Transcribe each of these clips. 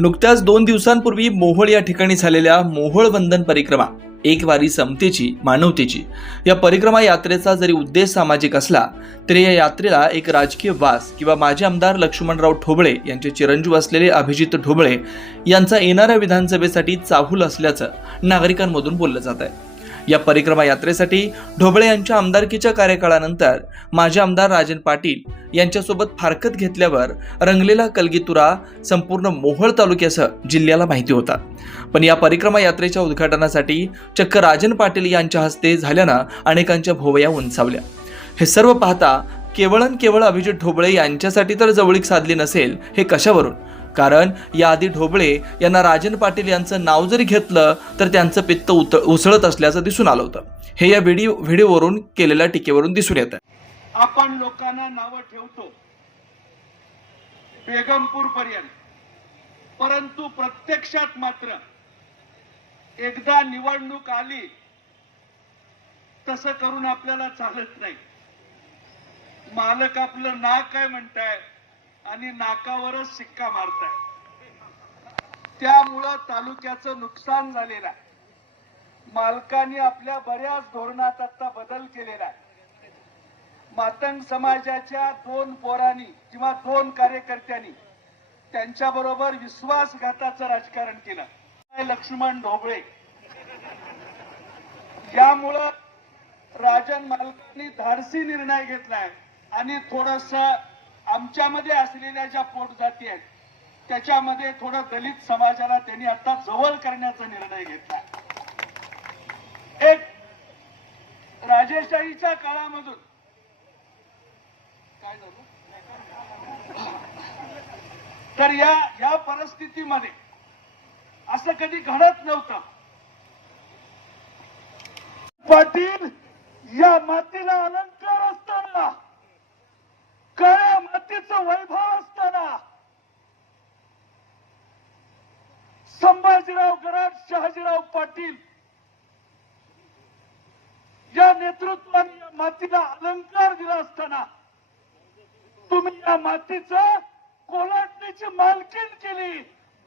नुकत्याच दोन दिवसांपूर्वी मोहोळ या ठिकाणी झालेल्या मोहोळ वंदन परिक्रमा एक वारी समतेची मानवतेची. या परिक्रमा यात्रेचा जरी उद्देश सामाजिक असला तरी या यात्रेला एक राजकीय वास किंवा माजी आमदार लक्ष्मणराव ठोबळे यांचे चिरंजीव असलेले अभिजित ढोबळे यांचा येणाऱ्या विधानसभेसाठी चाहूल असल्याचं नागरिकांमधून बोललं जात आहे या परिक्रमा यात्रेसाठी ढोबळे यांच्या आमदारकीच्या कार्यकाळानंतर माजी आमदार राजन पाटील यांच्यासोबत फारकत घेतल्यावर रंगलेला कलगीतुरा संपूर्ण मोहोळ तालुक्यासह जिल्ह्याला माहिती होता. पण या परिक्रमा यात्रेच्या उद्घाटनासाठी चक्क राजन पाटील यांच्या हस्ते झाल्यानं अनेकांच्या भोवया उंचावल्या. हे सर्व पाहता केवळ आणि केवळ अभिजित ढोबळे यांच्यासाठी तर जवळीक साधली नसेल हे कशावरून? कारण याआधी ढोबळे यांना राजन पाटील यांचं नाव जरी घेतलं तर त्यांचं पित्त उत उसळत असल्याचं दिसून आलं होतं. हे या व्हिडिओ व्हिडिओवरून केलेल्या टीकेवरून दिसून येत आपण लोकांना नावं ठेवतो. बेगमपूर पर्यंत. परंतु प्रत्यक्षात मात्र एकदा निवडणूक आली तसं करून आपल्याला चालत नाही. मालक आपलं ना काय म्हणताय आणि नाकावरच शिक्का मारताय. त्यामुळं तालुक्याचं नुकसान झालेलं आहे. मालकाने आपल्या बऱ्याच धोरणात आता बदल केलेला आहे. मातंग समाजाच्या दोन पोरांनी किंवा दोन कार्यकर्त्यांनी त्यांच्या बरोबर विश्वासघाताचं राजकारण केलं. लक्ष्मण ढोबळे? यामुळं राजन मालकांनी धाडसी निर्णय घेतलाय आणि थोडस आमच्यामध्ये असलेल्या ज्या पोटजाती आहेत त्याच्यामध्ये थोडं दलित समाजाला त्यांनी आता जवळ करण्याचा निर्णय घेतला. एक राजेशाहीच्या काळामधून काय झालं? तर या या परिस्थितीमध्ये असं कधी घडत नव्हतं. पाटील या मातीला आनंद असताना काळ्या मातीचं वैभव असताना बाजीराव गराड शहाजीराव पाटील या नेतृत्वाने या मातीला अलंकार दिला असताना तुम्ही या मातीचं कोलाटणीची मालकीन केली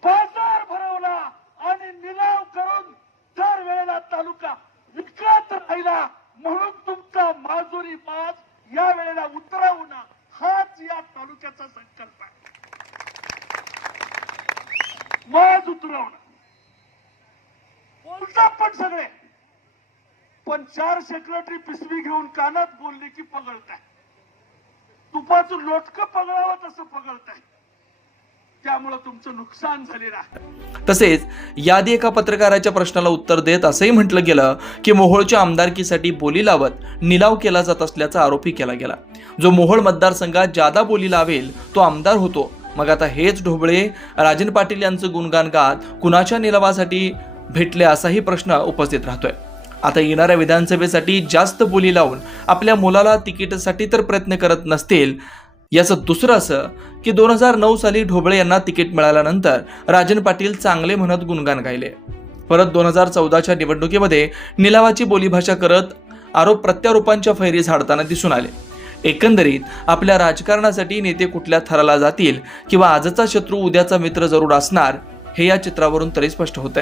बाजार भरवला आणि निलाव करून दर वेळेला तालुका विकत राहिला. म्हणून तुमचा माजुरी माज या वेळेला उतरवणं हाच या तालुक्याचा संकल्प आहे. माज उतरवणं. बोलतात पण सगळे. पण चार सेक्रेटरी पिशवी घेऊन कानात बोलले की पगळताय. तुपाचं लोटक पगळावं तसं पगळताय. त्यामुळं तुमचं नुकसान झालेलं आहे. तसेच यादी एका पत्रकाराच्या प्रश्नाला उत्तर देत असंही म्हटलं गेलं की मोहोळच्या आमदारकीसाठी बोली लावत निलाव केला जात असल्याचा आरोपही केला गेला. जो मोहोळ मतदारसंघात जादा बोली लावेल तो आमदार होतो. मग आता हेच ढोबळे राजन पाटील यांचं गुणगान गात कुणाच्या निलावासाठी भेटले असाही प्रश्न उपस्थित राहतोय. आता येणाऱ्या विधानसभेसाठी जास्त बोली लावून आपल्या मुलाला तिकीटासाठी तर प्रयत्न करत नसतील याचं दुसरं असं की दोन हजार नऊ साली ढोबळे यांना तिकीट मिळाल्यानंतर राजन पाटील चांगले म्हणत गुणगान गायले. परत दोन हजार चौदाच्या निवडणुकीमध्ये निलावाची बोलीभाषा करत आरोप प्रत्यारोपांच्या फैरी झाडताना दिसून आले. एकंदरीत आपल्या राजकारणासाठी नेते कुठल्या थराला जातील किंवा आजचा शत्रू उद्याचा मित्र जरूर असणार हे या चित्रावरून तरी स्पष्ट होत आहे